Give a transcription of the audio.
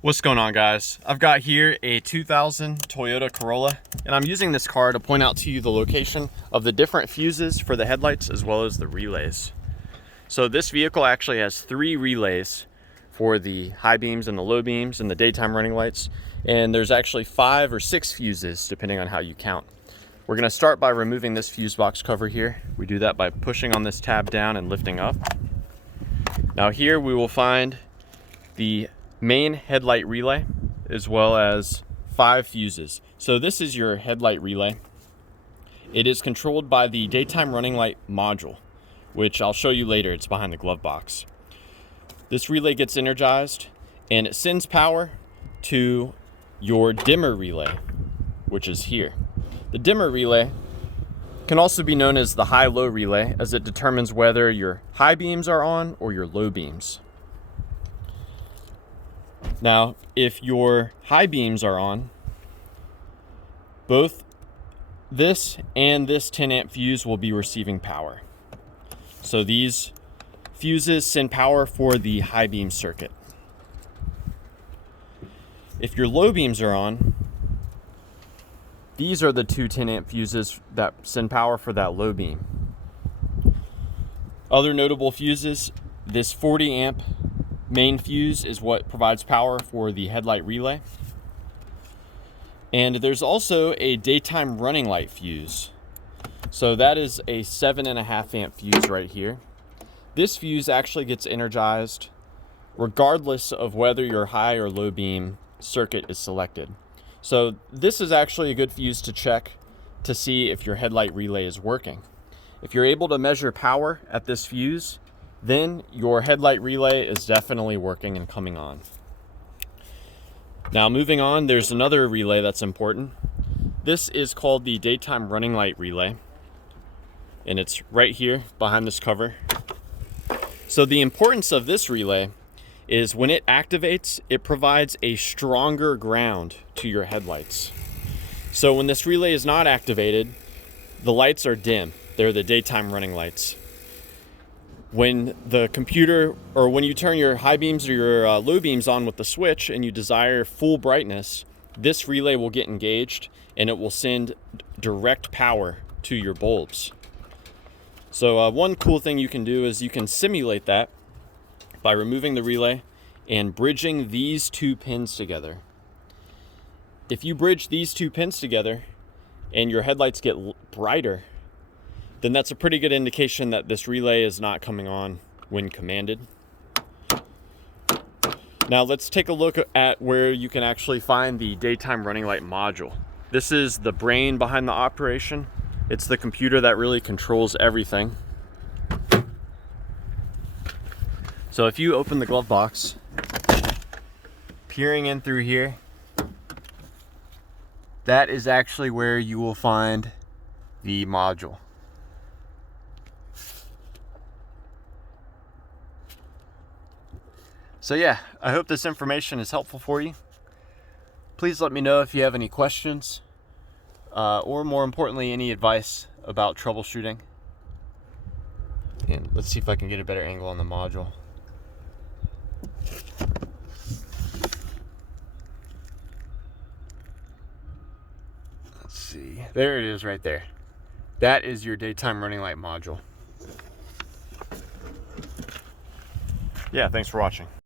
What's going on, guys? I've got here a 2000 Toyota Corolla, and I'm using this car to point out to you the location of the different fuses for the headlights as well as the relays. So this vehicle actually has 3 relays for the high beams and the low beams and the daytime running lights, and there's actually 5 or 6 fuses depending on how you count. We're going to start by removing this fuse box cover here. We do that by pushing on this tab down and lifting up. Now here we will find the main headlight relay as well as 5 fuses. So this is your headlight relay. It is controlled by the daytime running light module, which I'll show you later. It's behind the glove box. This relay gets energized and it sends power to your dimmer relay, which is here. The dimmer relay can also be known as the high-low relay, as it determines whether your high beams are on or your low beams. Now, if your high beams are on, both this and this 10 amp fuse will be receiving power. So these fuses send power for the high beam circuit. If your low beams are on, these are the 2 10 amp fuses that send power for that low beam. Other notable fuses, this 40 amp main fuse is what provides power for the headlight relay. And there's also a daytime running light fuse. So that is a 7.5 amp fuse right here. This fuse actually gets energized regardless of whether your high or low beam circuit is selected. So this is actually a good fuse to check to see if your headlight relay is working. If you're able to measure power at this fuse, then your headlight relay is definitely working and coming on. Now moving on, there's another relay that's important. This is called the daytime running light relay, and it's right here behind this cover. So the importance of this relay is when it activates, it provides a stronger ground to your headlights. So when this relay is not activated, the lights are dim. They're the daytime running lights. When the computer, or when you turn your high beams or your low beams on with the switch and you desire full brightness, this relay will get engaged and it will send direct power to your bulbs. So one cool thing you can do is you can simulate that by removing the relay and bridging these 2 pins together. If you bridge these 2 pins together and your headlights get brighter, then that's a pretty good indication that this relay is not coming on when commanded. Now let's take a look at where you can actually find the daytime running light module. This is the brain behind the operation. It's the computer that really controls everything. So if you open the glove box, peering in through here, that is actually where you will find the module. So yeah, I hope this information is helpful for you. Please let me know if you have any questions, or more importantly, any advice about troubleshooting. And let's see if I can get a better angle on the module. Let's see, there it is right there. That is your daytime running light module. Yeah, thanks for watching.